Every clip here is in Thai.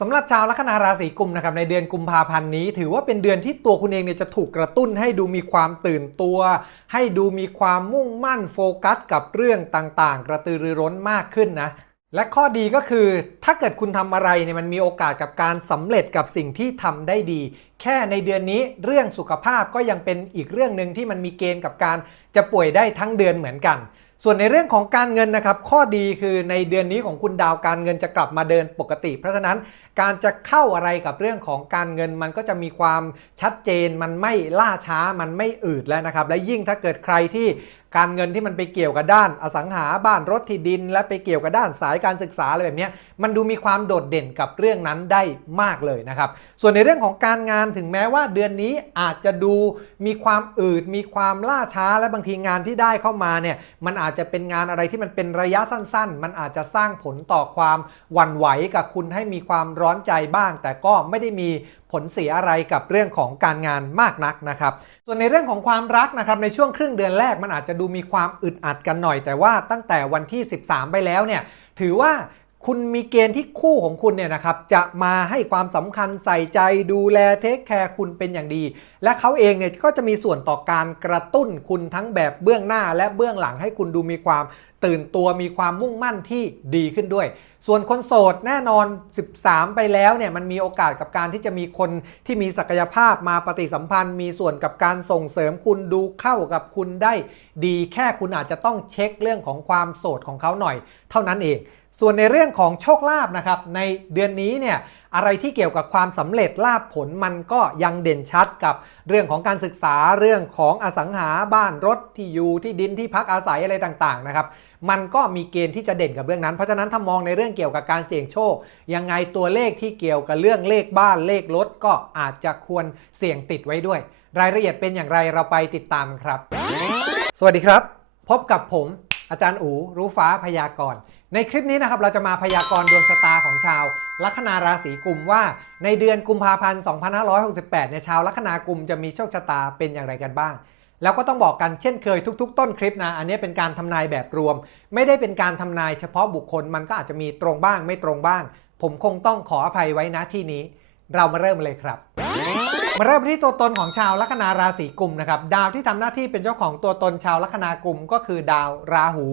สำหรับชาวลัคนาราศีกุมนะครับในเดือนกุมภาพันธ์นี้ ถือว่าเป็นเดือนที่ตัวคุณเองเนี่ยจะถูกกระตุ้นให้ดูมีความตื่นตัว ให้ดูมีความมุ่งมั่นโฟกัส กับเรื่องต่างๆ กระตือรือร้นมากขึ้นนะและข้อดีก็คือถ้าเกิดคุณทำอะไรเนี่ยมันมีโอกาสกับการสำเร็จกับสิ่งที่ทำได้ดี แค่ในเดือนนี้เรื่องสุขภาพก็ยังเป็นอีกเรื่องหนึ่งที่มันมีเกณฑ์กับการจะป่วยได้ทั้งเดือนเหมือนกัน ส่วนในเรื่องของการเงินนะครับ ข้อดีคือในเดือนนี้ของคุณดาวการเงินจะกลับมาเดินปกติ เพราะฉะนั้น การจะเข้าอะไรกับเรื่องของการเงินมันก็จะมีความชัดเจนมันไม่ล่าช้ามันไม่อืดแล้วนะครับ และยิ่งถ้าเกิดใครที่การเงินที่มันไปเกี่ยวกับด้านอสังหาบ้านรถที่ดิน และไปเกี่ยวกับด้านสายการศึกษาอะไรแบบนี้มันดูมีความโดดเด่นกับเรื่องนั้นได้มากเลยนะครับ ส่วนในเรื่องของการงานถึงแม้ว่าเดือนนี้อาจจะดูมีความอืด มีความล่าช้าและบางทีงานที่ได้เข้ามาเนี่ยมันอาจจะเป็นงานอะไรที่มันเป็นระยะสั้น ๆ มันอาจจะสร้างผลต่อความหวั่นไหวกับคุณให้มีความร้อนใจบ้าง แต่ก็ไม่ได้มีผลเสียอะไรกับเรื่องของการงานมากนักนะครับ ส่วนในเรื่องของความรักนะครับในช่วงครึ่งเดือนแรกมันอาจจะดูมีความอึดอัดกันหน่อย แต่ว่าตั้งแต่วันที่ 13 ไปแล้วเนี่ยถือว่าคุณมีเกณฑ์ที่คู่ของคุณเนี่ยนะครับจะมาให้ความสำคัญใส่ใจดูแลเทคแคร์คุณเป็นอย่างดี และเขาเองเนี่ยก็จะมีส่วนต่อการกระตุ้นคุณทั้งแบบเบื้องหน้าและเบื้องหลังให้คุณดูมีความตื่นตัวมีความมุ่งมั่นที่ดีขึ้นด้วย ส่วนคนโสดแน่นอน 13 ไปแล้วเนี่ยมันมีโอกาสกับการที่จะมีคนที่มีศักยภาพมาปฏิสัมพันธ์ มีส่วนกับการส่งเสริมคุณดูเข้ากับคุณได้ ดีแค่คุณอาจจะต้องเช็คเรื่องของความโสดของเขาหน่อย เท่านั้นเอง ส่วนในเรื่องของโชคลาภนะครับในเดือนนี้เนี่ยอะไรที่เกี่ยวกับความสำเร็จลาภผลมันก็ยังเด่นชัดกับเรื่องของการศึกษาเรื่องของอสังหาบ้านรถที่อยู่ที่ดินที่พักอาศัยอะไรต่างๆนะครับ มันก็มีเกณฑ์ที่จะเด่นกับเรื่องนั้น เพราะฉะนั้นถ้ามองในเรื่องเกี่ยวกับการเสี่ยงโชค ยังไงตัวเลขที่เกี่ยวกับเรื่องเลขบ้านเลขรถก็อาจจะควรเสี่ยงติดไว้ด้วย รายละเอียดเป็นอย่างไรเราไปติดตามครับ สวัสดีครับ พบกับผมอาจารย์อูรู้ฟ้าพยากรณ์ในคลิปนี้นะครับเราจะมาพยากรณ์ดวงชะตาของชาว ลัคนาราศีกุมว่า ในเดือนกุมภาพันธ์ 2568เนี่ยชาวลัคนากุมจะมีโชคชะตาเป็นอย่างไรกันบ้าง แล้วก็ต้องบอกกันเช่นเคยทุก ๆ ต้นคลิปนะ อันนี้เป็นการทำนายแบบรวม ไม่ได้เป็นการทำนายเฉพาะบุคคลมันก็อาจจะมีตรงบ้างไม่ตรงบ้าง ผมคงต้องขออภัยไว้นะที่นี้ เรามาเริ่มเลยครับ มาเริ่มที่ตัวตนของชาวลัคนาราศีกุมนะครับดาวที่ทำหน้าที่เป็นเจ้าของตัวตนชาวลัคนากุมก็คือดาวราหู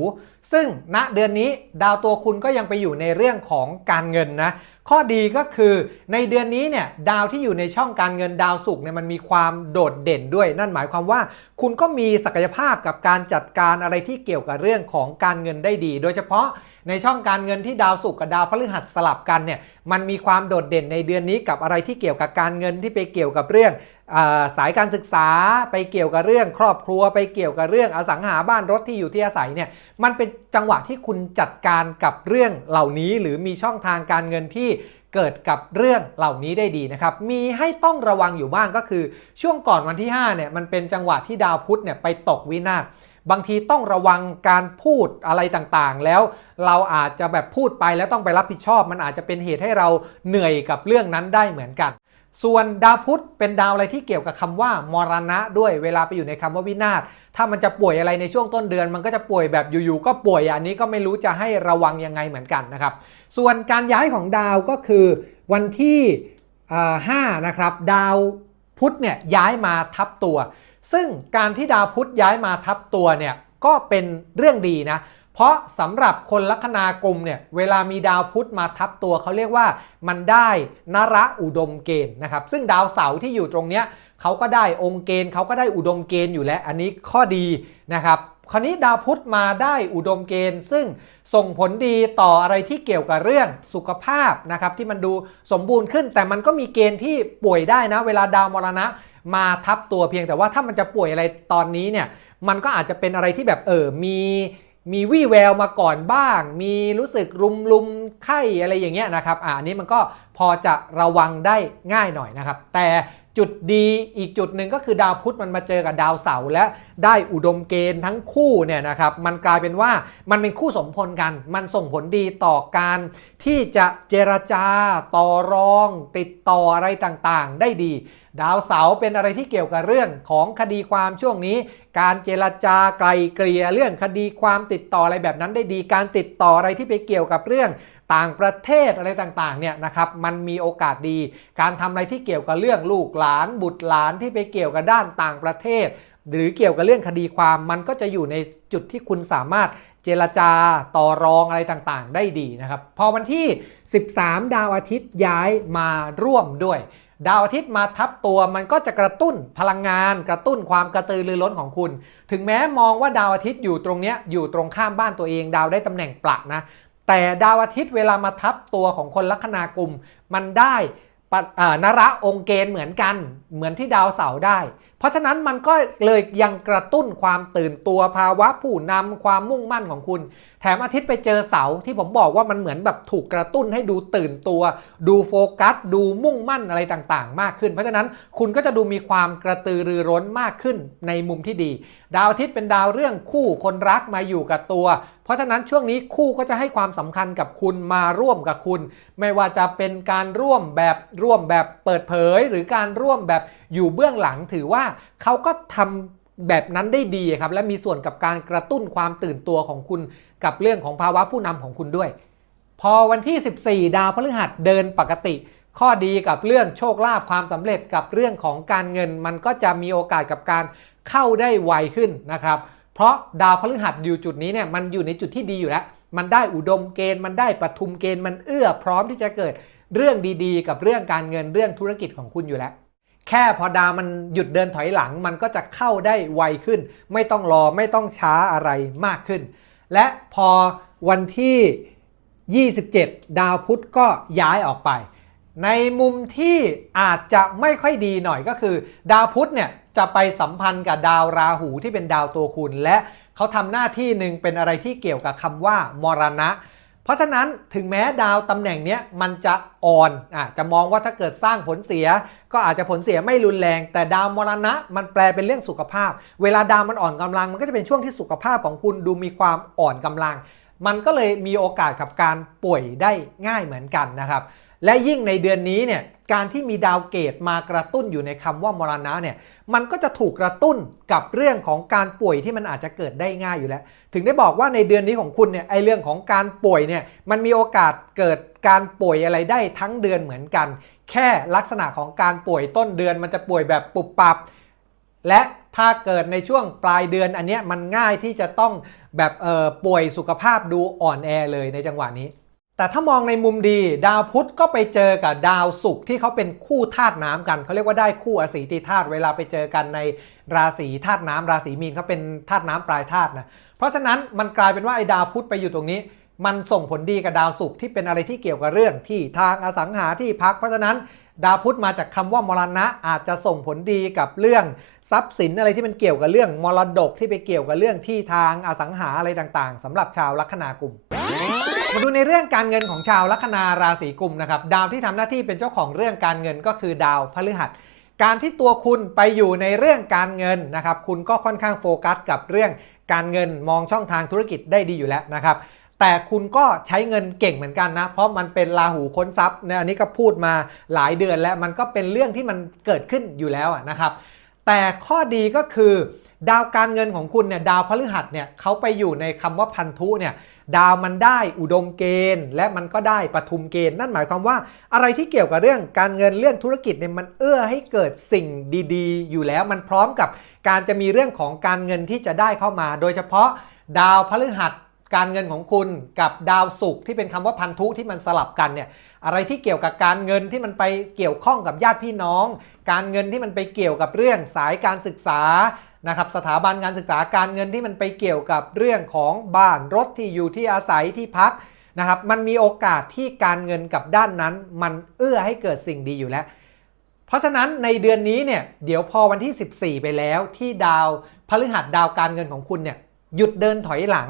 ซึ่งณเดือนนี้ดาวตัวคุณก็ยังไปอยู่ในเรื่องของการเงินนะข้อดีก็คือในเดือนนี้เนี่ยดาวที่อยู่ในช่องการเงินดาวศุกร์เนี่ยมันมีความโดดเด่นด้วย นั่นหมายความว่า คุณก็มีศักยภาพกับการจัดการอะไรที่เกี่ยวกับเรื่องของการเงินได้ดี โดยเฉพาะ ในช่องการเงินที่ดาวศุกร์กับดาวพฤหัสสลับกันเนี่ยมันมีความโดดเด่นในเดือนนี้กับอะไรที่เกี่ยวกับการเงินที่ไปเกี่ยวกับเรื่องสายการศึกษาไปเกี่ยวกับเรื่อง ครอบครัวไปเกี่ยวกับเรื่องอสังหาบ้านรถที่อยู่ที่อาศัยเนี่ยมันเป็นจังหวะที่คุณจัดการกับเรื่องเหล่านี้ หรือมีช่องทางการเงินที่เกิดกับเรื่องเหล่านี้ได้ดีนะครับ มีให้ต้องระวังอยู่บ้างก็คือ ช่วงก่อนวันที่5เนี่ยมันเป็นจังหวะที่ดาวพุธเนี่ยไปตกวินาศ บางทีต้องระวังการพูดอะไรต่างๆ แล้วเราอาจจะแบบพูดไปแล้วต้องไปรับผิดชอบ มันอาจจะเป็นเหตุให้เราเหนื่อยกับเรื่องนั้นได้เหมือนกัน ส่วนดาวพุธเป็นดาวอะไรที่เกี่ยวกับคำว่ามรณะด้วยเวลาไปอยู่ในคำว่าวินาศถ้ามันจะป่วยอะไรในช่วงต้นเดือน มันก็จะป่วยแบบอยู่ๆก็ป่วยอันนี้ก็ไม่รู้จะให้ระวังยังไงเหมือนกันนะครับ ส่วนการย้ายของดาวก็คือวันที่5นะครับดาวพุธเนี่ยย้ายมาทับตัว ซึ่งการที่ดาวพุธย้ายมาทับตัวเนี่ยก็เป็นเรื่องดีนะ เพราะสำหรับคนลัคนากลุ่มเนี่ยเวลามีดาวพุธมาทับตัวเขาเรียกว่ามันได้นระอุดมเกณฑ์นะครับ ซึ่งดาวเสาร์ที่อยู่ตรงเนี้ยเขาก็ได้องค์เกณฑ์เขาก็ได้อุดมเกณฑ์อยู่แล้วอันนี้ข้อดีนะครับคราวนี้ดาวพุธมาได้อุดมเกณฑ์ ซึ่งส่งผลดีต่ออะไรที่เกี่ยวกับเรื่องสุขภาพนะครับที่มันดูสมบูรณ์ขึ้น แต่มันก็มีเกณฑ์ที่ป่วยได้นะ เวลาดาวมรณะ มาทับตัวเพียงแต่ว่าถ้ามันจะป่วยอะไรตอนนี้เนี่ยมันก็อาจจะเป็นอะไรที่แบบเออมีมีวี่แววมาก่อนบ้าง มีรู้สึกรุมรุมไข้อะไรอย่างเงี้ยนะครับอ่าอันนี้มันก็พอจะระวังได้ง่ายหน่อยนะครับ แต่ จุดดีอีกจุดหนึ่งก็คือดาวพุธมันมาเจอกับดาวเสาร์และได้อุดมเกณฑ์ทั้งคู่เนี่ยนะครับมันกลายเป็นว่ามันเป็นคู่สมพลกัน มันส่งผลดีต่อการที่จะเจรจาต่อรอง ติดต่ออะไรต่างๆ ได้ดี ดาวเสาร์เป็นอะไรที่เกี่ยวกับเรื่องของคดีความช่วงนี้ การเจรจาไกลเกลี่ยเรื่องคดีความติดต่ออะไรแบบนั้นได้ดี การติดต่ออะไรที่ไปเกี่ยวกับเรื่อง ต่างประเทศอะไรต่างๆเนี่ยนะครับมันมีโอกาสดี การทำอะไรที่เกี่ยวกับเรื่องลูกหลาน บุตรหลานที่ไปเกี่ยวกับด้านต่างประเทศ หรือเกี่ยวกับเรื่องคดีความมันก็จะอยู่ในจุดที่คุณสามารถเจรจาต่อรองอะไรต่างๆ ได้ดีนะครับ พอวันที่ 13 ดาวอาทิตย์ย้ายมาร่วมด้วย ดาวอาทิตย์มาทับตัวมันก็จะกระตุ้นพลังงาน กระตุ้นความกระตือรือร้นของคุณ ถึงแม้มองว่าดาวอาทิตย์อยู่ตรงเนี้ยอยู่ตรงข้ามบ้านตัวเอง ดาวได้ตำแหน่งปลักนะ แต่ดาวอาทิตย์เวลามาทับตัวของคนลัคนากลุ่มมันได้ปะอ่านระองค์เกณฑ์เหมือนกัน เหมือนที่ดาวเสาร์ได้ เพราะฉะนั้นมันก็เลยยังกระตุ้นความตื่นตัวภาวะผู้นำความมุ่งมั่นของคุณ แถมอาทิตย์ไปเจอเสาร์ที่ผมบอกว่ามันเหมือนแบบถูกกระตุ้นให้ดูตื่นตัว ดูโฟกัส ดูมุ่งมั่นอะไรต่างๆ มากขึ้น เพราะฉะนั้นคุณก็จะดูมีความกระตือรือร้นมากขึ้นในมุมที่ดี ดาวอาทิตย์เป็นดาวเรื่องคู่คนรักมาอยู่กับตัว เพราะฉะนั้นช่วงนี้คู่ก็จะให้ความสำคัญกับคุณมาร่วมกับคุณ ไม่ว่าจะเป็นการร่วมแบบร่วมแบบเปิดเผย หรือการร่วมแบบอยู่เบื้องหลังถือว่าเขาก็ทำแบบนั้นได้ดีครับ และมีส่วนกับการกระตุ้นความตื่นตัวของคุณกับเรื่องของภาวะผู้นำของคุณด้วย พอวันที่ 14 ดาวพฤหัสเดินปกติ ข้อดีกับเรื่องโชคลาภความสำเร็จกับเรื่องของการเงิน มันก็จะมีโอกาสกับการเข้าได้ไวขึ้นนะครับ เพราะดาวพฤหัสอยู่จุดนี้เนี่ยมันอยู่ในจุดที่ดีอยู่แล้ว มันได้อุดมเกณฑ์ มันได้ปทุมเกณฑ์ มันเอื้อพร้อมที่จะเกิดเรื่องดีๆ กับเรื่องการเงินเรื่องธุรกิจของคุณอยู่แล้ว แค่พอดาวมันหยุดเดินถอยหลัง มันก็จะเข้าได้ไวขึ้น ไม่ต้องรอไม่ต้องช้าอะไรมากขึ้น และพอวันที่ 27 ดาวพุธก็ย้ายออกไป ในมุมที่อาจจะไม่ค่อยดีหน่อยก็คือ ดาวพุธเนี่ยจะไปสัมพันธ์กับดาวราหูที่เป็นดาวตัวคุณ และเขาทำหน้าที่หนึ่งเป็นอะไรที่เกี่ยวกับคำว่ามรณะ เพราะฉะนั้นถึงแม้ดาวตำแหน่งเนี้ยมันจะอ่อนอะจะมองว่าถ้าเกิดสร้างผลเสีย ก็อาจจะผลเสียไม่รุนแรง แต่ดาวมรณะมันแปลเป็นเรื่องสุขภาพ เวลาดาวมันอ่อนกำลัง มันก็จะเป็นช่วงที่สุขภาพของคุณดูมีความอ่อนกำลัง มันก็เลยมีโอกาสกับการป่วยได้ง่ายเหมือนกันนะครับ และยิ่งในเดือนนี้เนี่ยการที่มีดาวเกตมากระตุ้นอยู่ในคำว่ามรณะเนี่ยมันก็จะถูกกระตุ้นกับเรื่องของการป่วยที่มันอาจจะเกิดได้ง่ายอยู่แล้ว ถึงได้บอกว่าในเดือนนี้ของคุณเนี่ยไอเรื่องของการป่วยเนี่ยมันมีโอกาสเกิดการป่วยอะไรได้ทั้งเดือนเหมือนกัน แค่ลักษณะของการป่วยต้นเดือนมันจะป่วยแบบปุบปับ และถ้าเกิดในช่วงปลายเดือนอันเนี้ยมันง่ายที่จะต้องแบบเออป่วยสุขภาพดูอ่อนแอเลยในจังหวะนี้ แต่ถ้ามองในมุมดีดาวพุธก็ไปเจอกับดาวศุกร์ที่เขาเป็นคู่ธาตุน้ำกันเขาเรียกว่าได้คู่อสีติธาตุเวลาไปเจอกันในราศีธาตุน้ำราศีมีนเขาเป็นธาตุน้ำปลายธาตุนะเพราะฉะนั้นมันกลายเป็นว่าไอ้ดาวพุธไปอยู่ตรงนี้ มันส่งผลดีกับดาวศุกร์ที่เป็นอะไรที่เกี่ยวกับเรื่องที่ทางอสังหาที่พัก เพราะฉะนั้นดาวพุธมาจากคำว่ามรณะอาจจะส่งผลดีกับเรื่องทรัพย์สินอะไรที่มันเกี่ยวกับเรื่องมรดกที่ไปเกี่ยวกับเรื่องที่ทางอสังหาอะไรต่างๆสำหรับชาวลัคนากลุ่ม มาดูในเรื่องการเงินของชาวลัคนาราศีกุมนะครับดาวที่ทำหน้าที่เป็นเจ้าของเรื่องการเงินก็คือดาวพฤหัส การที่ตัวคุณไปอยู่ในเรื่องการเงินนะครับคุณก็ค่อนข้างโฟกัสกับเรื่องการเงินมองช่องทางธุรกิจได้ดีอยู่แล้วนะครับแต่คุณก็ใช้เงินเก่งเหมือนกันนะ เพราะมันเป็นราหูค้นทรัพย์เนี่ยอันนี้ก็พูดมาหลายเดือนแล้วมันก็เป็นเรื่องที่มันเกิดขึ้นอยู่แล้วนะครับแต่ข้อดีก็คือ ดาวการเงินของคุณเนี่ยดาวพฤหัสเนี่ยเขาไปอยู่ในคำว่าพันธุเนี่ย ดาวมันได้อุดมเกณฑ์ และมันก็ได้ปทุมเกณฑ์ นั่นหมายความว่าอะไรที่เกี่ยวกับเรื่องการเงินเรื่องธุรกิจเนี่ยมันเอื้อให้เกิดสิ่งดี ๆ อยู่แล้วมันพร้อมกับการจะมีเรื่องของการเงินที่จะได้เข้ามา โดยเฉพาะดาวพฤหัสการเงินของคุณกับดาวศุกร์ที่เป็นคำว่าพันธุที่มันสลับกันเนี่ยอะไรที่เกี่ยวกับการเงินที่มันไปเกี่ยวข้องกับญาติพี่น้อง การเงินที่มันไปเกี่ยวกับเรื่องสายการศึกษา นะครับสถาบันการศึกษาการเงินที่มันไปเกี่ยวกับเรื่องของบ้านรถที่อยู่ที่อาศัยที่พักนะครับมันมีโอกาสที่การเงินกับด้านนั้นมันเอื้อให้เกิดสิ่งดีอยู่แล้ว เพราะฉะนั้นในเดือนนี้เนี่ยเดี๋ยวพอวันที่ 14 ไปแล้วที่ดาวพฤหัสดาวการเงินของคุณเนี่ยหยุดเดินถอยหลัง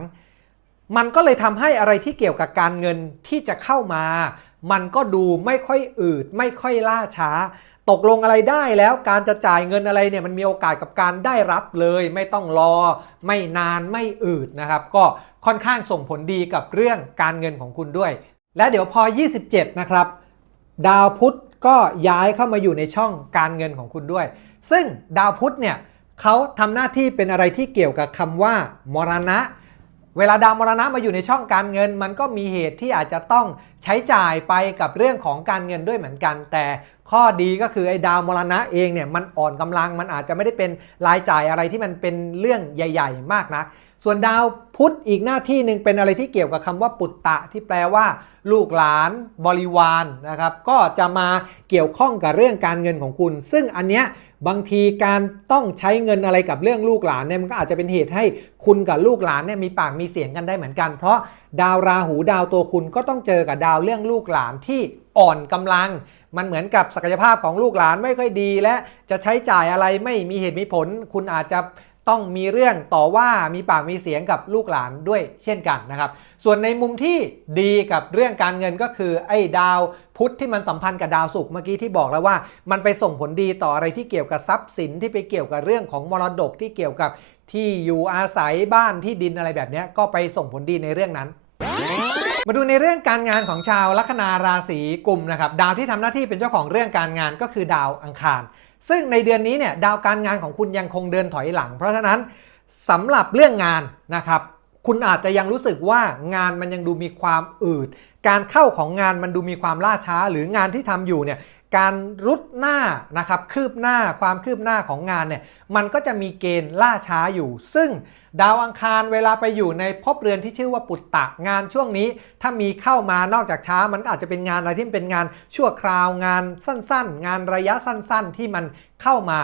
มันก็เลยทำให้อะไรที่เกี่ยวกับการเงินที่จะเข้ามา มันก็ดูไม่ค่อยอืดไม่ค่อยล่าช้า ตกลงอะไรได้แล้วการจะจ่ายเงินอะไรเนี่ยมันมีโอกาสกับการได้รับเลย ไม่ต้องรอ ไม่นานไม่อืดนะครับ ก็ค่อนข้างส่งผลดีกับเรื่องการเงินของคุณด้วย และเดี๋ยวพอ 27 นะครับ ดาวพุธก็ย้ายเข้ามาอยู่ในช่องการเงินของคุณด้วย ซึ่งดาวพุธเนี่ยเขาทำหน้าที่เป็นอะไรที่เกี่ยวกับคำว่ามรณะ เวลาดาวมรณะมาอยู่ในช่องการเงิน มันก็มีเหตุที่อาจจะต้องใช้จ่ายไปกับเรื่องของการเงินด้วยเหมือนกัน แต่ ข้อดีก็คือไอ้ดาวมรณะเองเนี่ยมันอ่อนกำลังมันอาจจะไม่ได้เป็นรายจ่ายอะไรที่มันเป็นเรื่องใหญ่ ๆ มากนะ ส่วนดาวพุธอีกหน้าที่หนึ่งเป็นอะไรที่เกี่ยวกับคำว่าปุตตะที่แปลว่า ลูกหลานบริวารนะครับก็จะมาเกี่ยวข้องกับเรื่องการเงินของคุณ ซึ่งอันเนี้ยบางทีการต้องใช้เงินอะไรกับเรื่องลูกหลานเนี่ยมันก็อาจจะเป็นเหตุให้คุณกับลูกหลานเนี่ยมีปากมีเสียงกันได้เหมือนกัน เพราะดาวราหูดาวตัวคุณก็ต้องเจอกับดาวเรื่องลูกหลานที่อ่อนกำลัง มันเหมือนกับศักยภาพของลูกหลานไม่ค่อยดี และจะใช้จ่ายอะไรไม่มีเหตุมีผล คุณอาจจะต้องมีเรื่องต่อว่ามีปากมีเสียงกับลูกหลานด้วยเช่นกันนะครับ ส่วนในมุมที่ดีกับเรื่องการเงินก็คือไอ้ดาวพุธที่มันสัมพันธ์กับดาวศุกร์เมื่อกี้ที่บอกแล้วว่า มันไปส่งผลดีต่ออะไรที่เกี่ยวกับทรัพย์สินที่ไปเกี่ยวกับเรื่องของมรดกที่เกี่ยวกับที่อยู่อาศัยบ้านที่ดินอะไรแบบนี้ก็ไปส่งผลดีในเรื่องนั้น มาดูในเรื่องการงานของชาวลัคนาราศีกุมนะครับดาวที่ทำหน้าที่เป็นเจ้าของเรื่องการงานก็คือดาวอังคาร ซึ่งในเดือนนี้เนี่ยดาวการงานของคุณยังคงเดินถอยหลัง เพราะฉะนั้นสำหรับเรื่องงานนะครับคุณอาจจะยังรู้สึกว่างานมันยังดูมีความอืด การเข้าของงานมันดูมีความล่าช้า หรืองานที่ทำอยู่เนี่ย การรุดหน้านะครับคืบหน้าความคืบหน้าของงานเนี่ยมันก็จะมีเกณฑ์ล่าช้าอยู่ ซึ่งดาวอังคารเวลาไปอยู่ในภพเรือนที่ชื่อว่าปุตตะงานช่วงนี้ ถ้ามีเข้ามานอกจากช้ามันอาจจะเป็นงานอะไรที่เป็นงานชั่วคราวงานสั้นๆ งานระยะสั้นๆ ที่มันเข้ามา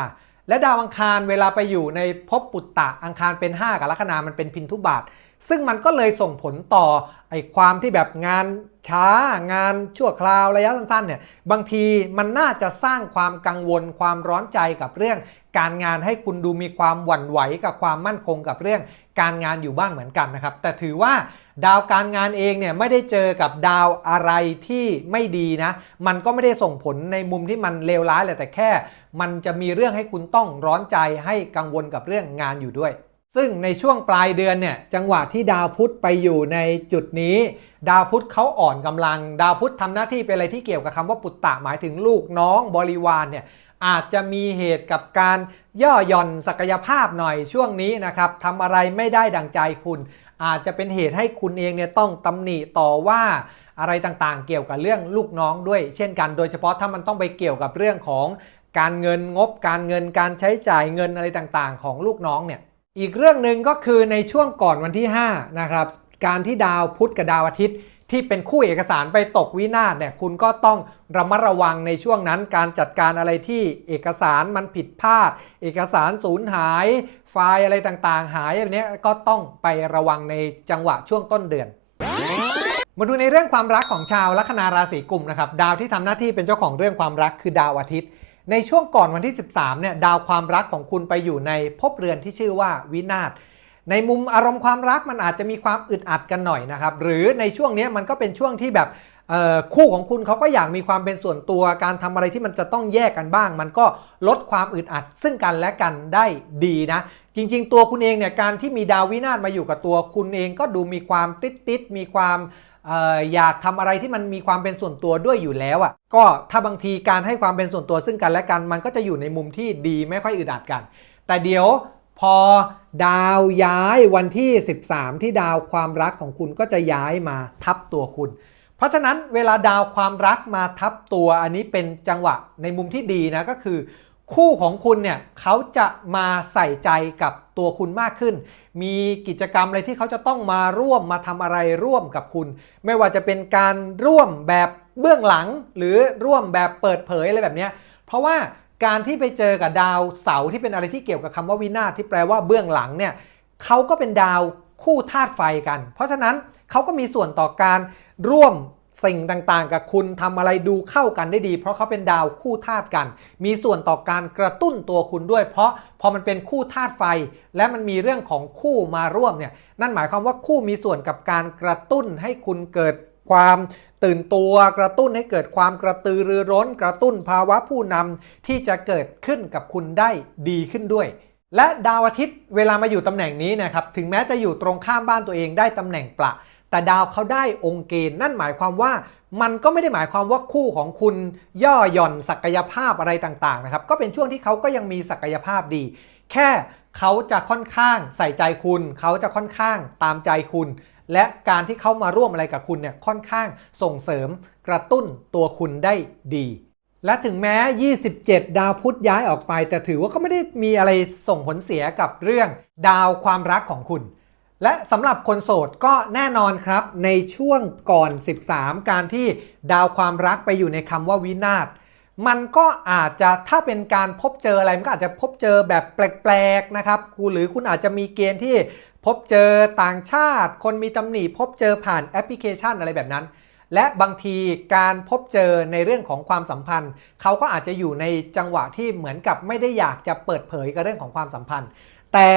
และดาวอังคารเวลาไปอยู่ในภพปุตตะอังคารเป็น 5กับลัคนามันเป็นพินทุบาท ซึ่งมันก็เลยส่งผลต่อไอ้ความที่แบบงานช้างานชั่วคราวระยะสั้นๆเนี่ยบางทีมันน่าจะสร้างความกังวลความร้อนใจกับเรื่อง การงานให้คุณดูมีความหวั่นไหวกับความมั่นคงกับเรื่องการงานอยู่บ้างเหมือนกันนะครับ แต่ถือว่าดาวการงานเองเนี่ยไม่ได้เจอกับดาวอะไรที่ไม่ดีนะ มันก็ไม่ได้ส่งผลในมุมที่มันเลวร้ายเลยแต่แค่ มันจะมีเรื่องให้คุณต้องร้อนใจให้กังวลกับเรื่องงานอยู่ด้วย ซึ่งในช่วงปลายเดือนเนี่ยจังหวะที่ดาวพุธไปอยู่ในจุดนี้ ดาวพุธเขาอ่อนกำลัง ดาวพุธทำหน้าที่เป็นอะไรที่เกี่ยวกับคำว่าปุตตะหมายถึงลูกน้องบริวารเนี่ยอาจจะมีเหตุกับการย่อหย่อนศักยภาพหน่อยช่วงนี้นะครับทำอะไรไม่ได้ดังใจคุณ อาจจะเป็นเหตุให้คุณเองเนี่ยต้องตำหนิต่อว่าอะไรต่างๆ เกี่ยวกับเรื่องลูกน้องด้วย เช่นกันโดยเฉพาะถ้ามันต้องไปเกี่ยวกับเรื่องของการเงินงบการเงินการใช้จ่ายเงินอะไรต่างๆ ของลูกน้องเนี่ย อีกเรื่องหนึ่งก็คือในช่วงก่อนวันที่ 5 นะครับ การที่ดาวพุธกับดาวอาทิตย์ ที่เป็นคู่เอกสารไปตกวินาศเนี่ยคุณก็ต้องระมัดระวังในช่วงนั้นการจัดการอะไรที่เอกสารมันผิดพลาด เอกสารสูญหาย ไฟล์อะไรต่างๆ หายแบบนี้ก็ต้องไประวังในจังหวะช่วงต้นเดือนมาดูในเรื่องความรักของชาวลัคนาราศีกุมนะครับดาวที่ทำหน้าที่เป็นเจ้าของเรื่องความรักคือดาวอาทิตย์ ในช่วงก่อนวันที่ 13เนี่ยดาวความรักของคุณไปอยู่ในภพเรือนที่ชื่อว่าวินาศในมุมอารมณ์ความรักมันอาจจะมีความอึดอัดกันหน่อยนะครับ หรือในช่วงนี้มันก็เป็นช่วงที่แบบคู่ของคุณเขาก็อยากมีความเป็นส่วนตัวการทำอะไรที่มันจะต้องแยกกันบ้าง มันก็ลดความอึดอัดซึ่งกันและกันได้ดีนะ จริง ๆ ตัวคุณเองเนี่ยการที่มีดาววินาศมาอยู่กับตัวคุณเองก็ดูมีความติดติดมีความ อยากทำอะไรที่มันมีความเป็นส่วนตัวด้วยอยู่แล้วอะก็ถ้าบางทีการให้ความเป็นส่วนตัวซึ่งกันและกัน มันก็จะอยู่ในมุมที่ดีไม่ค่อยอึดอัดกัน แต่เดี๋ยวพอดาวย้ายวันที่ 13 ที่ดาวความรักของคุณก็จะย้ายมาทับตัวคุณ เพราะฉะนั้นเวลาดาวความรักมาทับตัวอันนี้เป็นจังหวะในมุมที่ดีนะก็คือ คู่ของคุณเนี่ยเขาจะมาใส่ใจกับตัวคุณมากขึ้น มีกิจกรรมอะไรที่เขาจะต้องมาร่วมมาทำอะไรร่วมกับคุณ ไม่ว่าจะเป็นการร่วมแบบเบื้องหลัง หรือร่วมแบบเปิดเผยอะไรแบบนี้เพราะว่าการที่ไปเจอกับดาวเสาร์ที่เป็นอะไรที่เกี่ยวกับคำว่าวินาศที่แปลว่าเบื้องหลังเนี่ยเขาก็เป็นดาวคู่ธาตุไฟกัน เพราะฉะนั้นเขาก็มีส่วนต่อการร่วม สิ่งต่างๆ กับคุณทำอะไรดูเข้ากันได้ดี เพราะเขาเป็นดาวคู่ธาตุกัน มีส่วนต่อการกระตุ้นตัวคุณด้วย เพราะพอมันเป็นคู่ธาตุไฟ และมันมีเรื่องของคู่มาร่วมเนี่ยนั่นหมายความว่าคู่มีส่วนกับการกระตุ้นให้คุณเกิดความตื่นตัวกระตุ้นให้เกิดความกระตือรือร้น กระตุ้นภาวะผู้นำที่จะเกิดขึ้นกับคุณได้ดีขึ้นด้วย และดาวอาทิตย์เวลามาอยู่ตำแหน่งนี้นะครับถึงแม้จะอยู่ตรงข้ามบ้านตัวเองได้ตำแหน่งประ แต่ดาวเขาได้องค์เกณฑ์นั่นหมายความว่ามันก็ไม่ได้หมายความว่าคู่ของคุณย่อหย่อนศักยภาพอะไรต่างๆนะครับก็เป็นช่วงที่เขาก็ยังมีศักยภาพดี แค่เขาจะค่อนข้างใส่ใจคุณ เขาจะค่อนข้างตามใจคุณ และการที่เขามาร่วมอะไรกับคุณเนี่ยค่อนข้างส่งเสริมกระตุ้นตัวคุณได้ดีและถึงแม้ 27 ดาวพุธย้ายออกไป แต่ถือว่าก็ไม่ได้มีอะไรส่งผลเสียกับเรื่องดาวความรักของคุณ และสำหรับคนโสดก็แน่นอนครับ ในช่วงก่อน 13 การที่ดาวความรักไปอยู่ในคำว่าวินาศมันก็อาจจะถ้าเป็นการพบเจออะไรมันก็อาจจะพบเจอแบบแปลกๆนะครับคุณหรือคุณอาจจะมีเกณฑ์ที่พบเจอต่างชาติ คนมีตำหนิพบเจอผ่านแอปพลิเคชันอะไรแบบนั้น และบางทีการพบเจอในเรื่องของความสัมพันธ์ เขาก็อาจจะอยู่ในจังหวะที่เหมือนกับไม่ได้อยากจะเปิดเผยกับเรื่องของความสัมพันธ์ แต่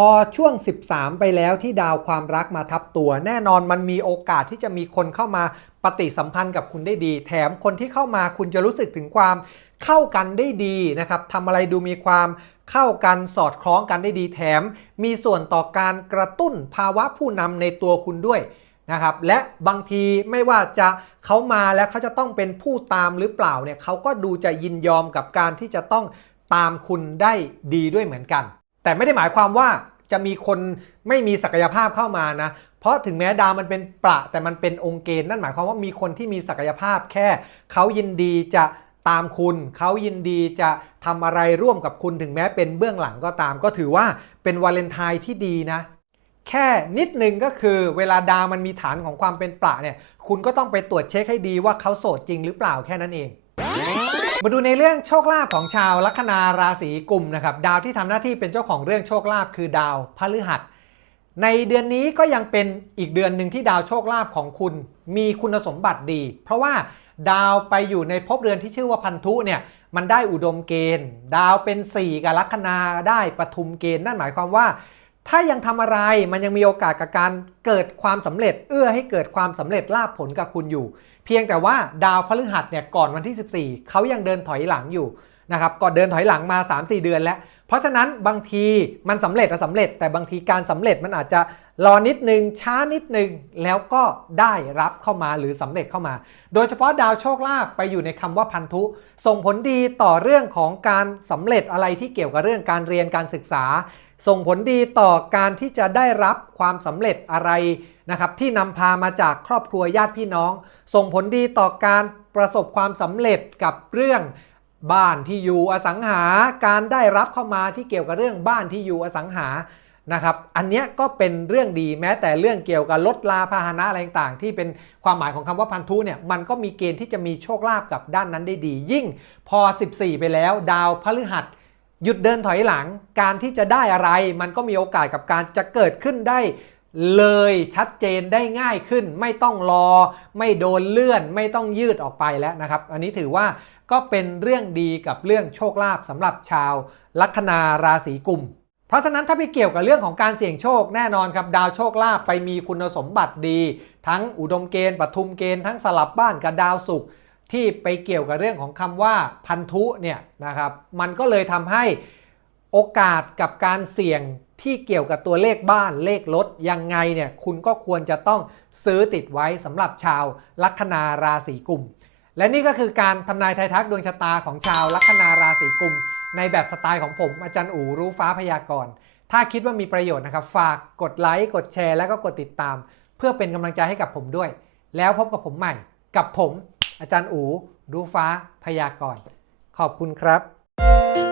พอช่วง 13 ไปแล้วที่ดาวความรักมาทับตัว แน่นอนมันมีโอกาสที่จะมีคนเข้ามาปฏิสัมพันธ์กับคุณได้ดี แถมคนที่เข้ามาคุณจะรู้สึกถึงความเข้ากันได้ดีนะครับทำอะไรดูมีความเข้ากันสอดคล้องกันได้ดีแถม มีส่วนต่อการกระตุ้นภาวะผู้นำในตัวคุณด้วยนะครับและบางทีไม่ว่าจะเขามาแล้วเขาจะต้องเป็นผู้ตามหรือเปล่าเนี่ยเขาก็ดูจะยินยอมกับการที่จะต้องตามคุณได้ดีด้วยเหมือนกัน แต่ไม่ได้หมายความว่าจะมีคนไม่มีศักยภาพเข้ามานะ เพราะถึงแม้ดาวมันเป็นประแต่มันเป็นองค์เกณฑ์นั่นหมายความว่ามีคนที่มีศักยภาพแค่เขายินดีจะตามคุณเขายินดีจะทำอะไรร่วมกับคุณถึงแม้เป็นเบื้องหลังก็ตาม ก็ถือว่าเป็นวาเลนไทน์ที่ดีนะ แค่นิดนึงก็คือเวลาดาวมันมีฐานของความเป็นประเนี่ยคุณก็ต้องไปตรวจเช็คให้ดีว่าเขาโสดจริงหรือเปล่าแค่นั้นเอง มาดูในเรื่องโชคลาภของชาวลัคนาราศีกุมนะครับดาวที่ทำหน้าที่เป็นเจ้าของเรื่องโชคลาภคือดาวพฤหัส ในเดือนนี้ก็ยังเป็นอีกเดือนหนึ่งที่ดาวโชคลาภของคุณ มีคุณสมบัติดี เพราะว่าดาวไปอยู่ในภพเรือนที่ชื่อว่าพันธุเนี่ยมันได้อุดมเกณฑ์ ดาวเป็น 4กับลัคนาได้ปทุมเกณฑ์นั่นหมายความว่า ถ้ายังทำอะไรมันยังมีโอกาสกับการเกิดความสำเร็จ เอื้อให้เกิดความสำเร็จลาภผลกับคุณอยู่ เพียงแต่ว่าดาวพฤหัสเนี่ยก่อนวันที่ 14 เขายังเดินถอยหลังอยู่นะครับก่อนเดินถอยหลังมา 3-4 เดือนแล้ว เพราะฉะนั้นบางทีมันสำเร็จอะสำเร็จ แต่บางทีการสำเร็จมันอาจจะรอนิดนึงช้านิดนึงแล้วก็ได้รับเข้ามาหรือสำเร็จเข้ามา โดยเฉพาะดาวโชคลาภไปอยู่ในคำว่าพันธุ ส่งผลดีต่อเรื่องของการสำเร็จอะไรที่เกี่ยวกับเรื่องการเรียนการศึกษา ส่งผลดีต่อการที่จะได้รับความสำเร็จอะไร นะครับที่นำพามาจากครอบครัวญาติพี่น้อง ส่งผลดีต่อการประสบความสำเร็จกับเรื่องบ้านที่อยู่อสังหาการได้รับเข้ามาที่เกี่ยวกับเรื่องบ้านที่อยู่อสังหานะครับ อันนี้ก็เป็นเรื่องดีแม้แต่เรื่องเกี่ยวกับรถลาพาหนะอะไรต่างๆ ที่เป็นความหมายของคำว่าพันธุเนี่ยมันก็มีเกณฑ์ที่จะมีโชคลาภกับด้านนั้นได้ดี ยิ่งพอ 14 ไปแล้ว ดาวพฤหัสหยุดเดินถอยหลัง การที่จะได้อะไร มันก็มีโอกาสกับการจะเกิดขึ้นได้ เลยชัดเจนได้ง่ายขึ้น ไม่ต้องรอ ไม่โดนเลื่อน ไม่ต้องยืดออกไปแล้วนะครับ อันนี้ถือว่าก็เป็นเรื่องดีกับเรื่องโชคลาภสำหรับชาวลัคนาราศีกุมเพราะฉะนั้นถ้าไปเกี่ยวกับเรื่องของการเสี่ยงโชคแน่นอนครับ ดาวโชคลาภไปมีคุณสมบัติดี ทั้งอุดมเกณฑ์ปทุมเกณฑ์ทั้งสลับบ้านกับดาวศุกร์ที่ไปเกี่ยวกับเรื่องของคำว่าพันธุเนี่ยนะครับมันก็เลยทำให้โอกาสกับการเสี่ยง ที่เกี่ยวกับตัวเลขบ้านเลขรถยังไงเนี่ยคุณก็ควรจะต้องซื้อติดไว้สำหรับชาวลัคนาราศีกุม และนี่ก็คือการทำนายทายทักดวงชะตาของชาวลัคนาราศีกุม ในแบบสไตล์ของผมอาจารย์อู๋รู้ฟ้าพยากรณ์ ถ้าคิดว่ามีประโยชน์นะครับ ฝากกดไลค์กดแชร์แล้วก็กดติดตาม เพื่อเป็นกำลังใจให้กับผมด้วย แล้วพบกับผมใหม่ กับผม อาจารย์อู๋รู้ฟ้าพยากรณ์ ขอบคุณครับ